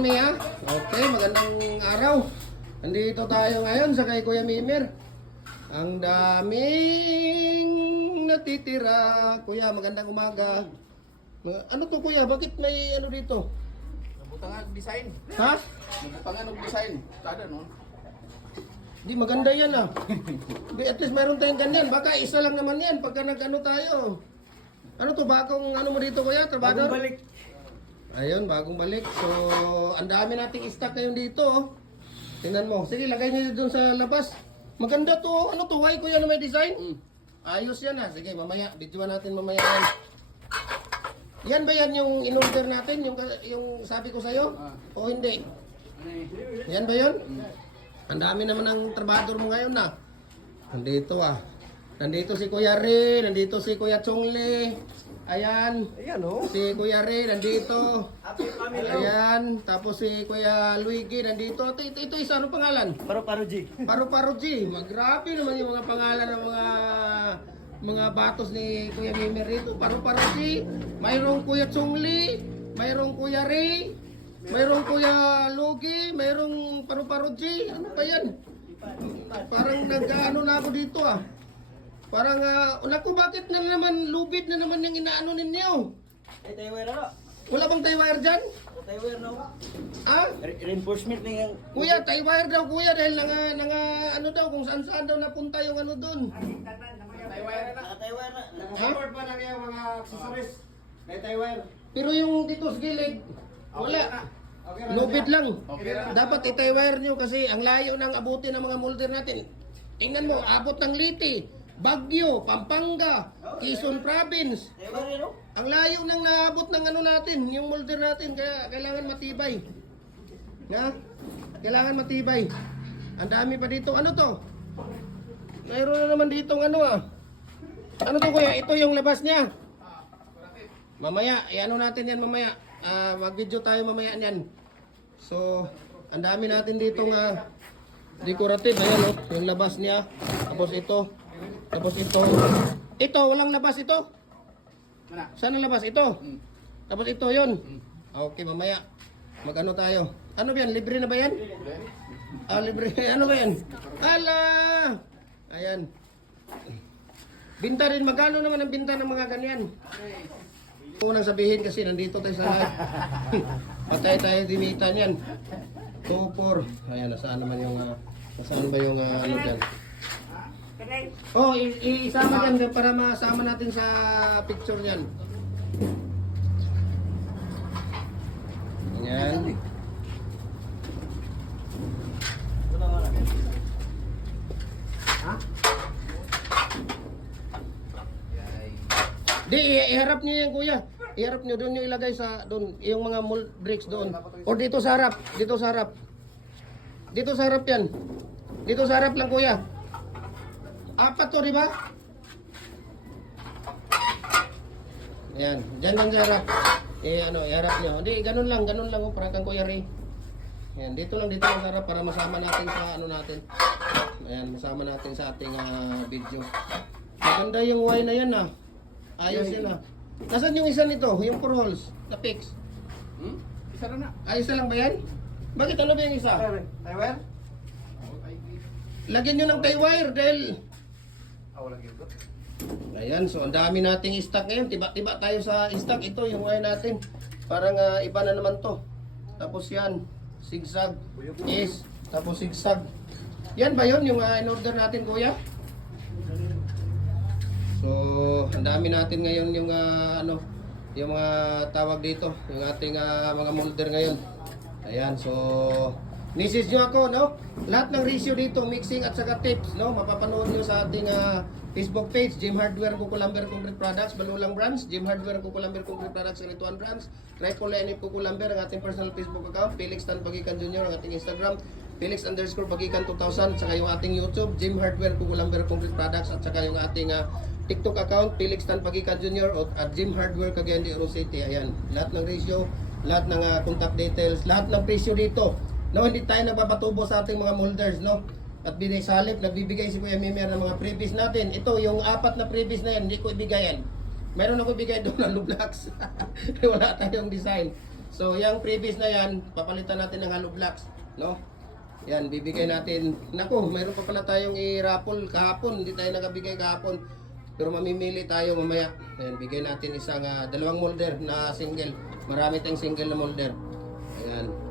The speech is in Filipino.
Mia, okay, magandang araw. Nandito tayo ngayon sa kay Kuya Mimir. Ang daming natitira. Kuya, magandang umaga. Ano to kuya? Bakit may ano dito? Nabutangan design. Ha? Nabutangan og design. Kada no. Di maganda yan ah. Di, at least mayroon tayong ganyan. Baka isa lang naman yan pagka nag-ano tayo. Ano to? Bagong ano mo dito kuya? Trabador? Bagong balik. Ayun, bagong balik. So, ang dami nating stock ngayon dito. Oh. Tingnan mo. Sige, lagay niyo doon sa labas. Maganda to. Ano to? Why kuya na may design? Ayos yan ah. Sige, mamaya. Videoan natin mamaya yan. Yan ba yan yung in-order natin? Yung sabi ko sa'yo? O hindi? Yan ba yun? Ang dami naman ng trabador mo ngayon na. Nandito ah. Nandito si Kuya Ray. Nandito si Kuya Chongli. Ayan. Ayan oh. Si Kuya Ray nandito. Ayan. Tapos si Kuya Luigi nandito. Ito isa. Ano pangalan? Paro G. Paru-Paro G. Grabe naman yung mga pangalan ng mga batos ni Kuya Mimir rito. Paru-Paro G. Mayroong Kuya Chongli. Mayroong Kuya Ray. Mayroong Kuya Luigi. Mayroong Paru-Paro G. Ano pa yan? Parang nag-ano na ako dito ah. Parang, naku, bakit na naman, lubid na naman yung inaano ninyo? Taywire na. Wala bang tie wire dyan? Taywire na. Ha? Reinforcement na yung... Kuya, tie wire daw kuya dahil ano daw, kung saan saan daw napunta yung ano dun. Taywire na. Taywire na. Support pa lang yung mga accessories. May taywire. Pero yung dito sa gilid, wala. Lubid lang. Dapat i-tie wire nyo kasi ang layo ng abutin ng mga molder natin. Tingnan mo, abot ng Liti, Baguio, Pampanga, Quezon Province. Taywire no? Ang layo nang naabot ng ano natin, yung molder natin, kaya kailangan matibay. Nga? Kailangan matibay. Ang dami pa dito. Ano to? Mayroon na naman ditong ano ah. Ano to kuya? Ito yung labas niya. Mamaya, i-ano natin yan mamaya. Mag-video tayo mamaya niyan. So, ang dami natin ditong decorative. Ayan oh, yung labas niya. Tapos ito. Tapos ito. Ito, walang labas ito. Saan ang labas? Ito. Tapos ito yon. Okay, mamaya. Mag-ano tayo. Ano ba yan? Libre na ba yan? Libre. Ano ba yan? Ala! Ayan. Binta rin. Magkano naman ang binta ng mga ganyan? Unang sabihin kasi nandito tayo sa live. Patay tayo dimitan yan. 2-4. Ayan, nasaan naman yung... nasaan ba yung ano dyan? Oh, isama dyan para masama natin sa picture niyan. Ayan. Ha? Di, iharap niyo yan kuya. Iharap niyo doon, yung ilagay sa doon, yung mga mold bricks doon. O dito sa harap, dito sa harap. Dito sa harap yan. Dito sa harap lang kuya. Apat to, di ba? Ayan, dyan lang sa harap. Iharap niyo. Hindi, ganun lang, oh, parang kang Kuya Ray. Ayan, dito lang sa harap para masama natin sa ano natin. Ayan, masama natin sa ating video. Maganda yung wine na yan Ayos yan Nasaan yung isa nito? Yung 4 holes na fix? Isa na. Isa lang ba yan? Bakit ano ba yung isa? Taywire? Lagyan nyo ng tie wire dahil... Wala gito. Ayan, so ang dami nating stock ngayon. Tiba-tiba tayo sa stock. Ito yung wire natin. Parang iba na naman to. Tapos yan, zigzag, is, tapos zigzag. Yan ba yun yung in-order natin kuya? So, ang dami natin ngayon yung yung mga tawag dito, yung ating mga molder ngayon. Ayan, so message nyo ako, no? Lahat ng ratio dito, mixing at saka tips, no? Mapapanood nyo sa ating Facebook page, Jim Hardware Cuculamber Concrete Products, Balulang Brands, Jim Hardware Cuculamber Concrete Products, Rituan Brands, Tricol NF Cuculamber, ang ating personal Facebook account, Felix Tan Bagikan Jr., ang ating Instagram, Felix_Bagikan 2000, at saka yung ating YouTube, Jim Hardware Cuculamber Concrete Products, at saka yung ating TikTok account, Felix Tan Bagikan Jr. at Jim Hardware Cagayan de Oro City. Ayan, lahat ng ratio, lahat ng contact details, lahat ng presyo dito. No, hindi tayo nagpapatubo sa ating mga molders, no? At binisalip, nagbibigay si Kuya Mimir ng mga previous natin. Ito, yung 4 na previous na yan, hindi ko ibigayan. Meron ako ibigay doon ng Lublax. Wala tayong design. So, yung previous na yan, papalitan natin ng hollow blocks, no? Yan, bibigay natin. Naku, mayroon pa pala tayong i-raffle kahapon. Hindi tayo nagabigay kahapon. Pero mamimili tayo mamaya. Ayan, bigay natin isang dalawang molder na single. Marami tayong single na molder. Ayan.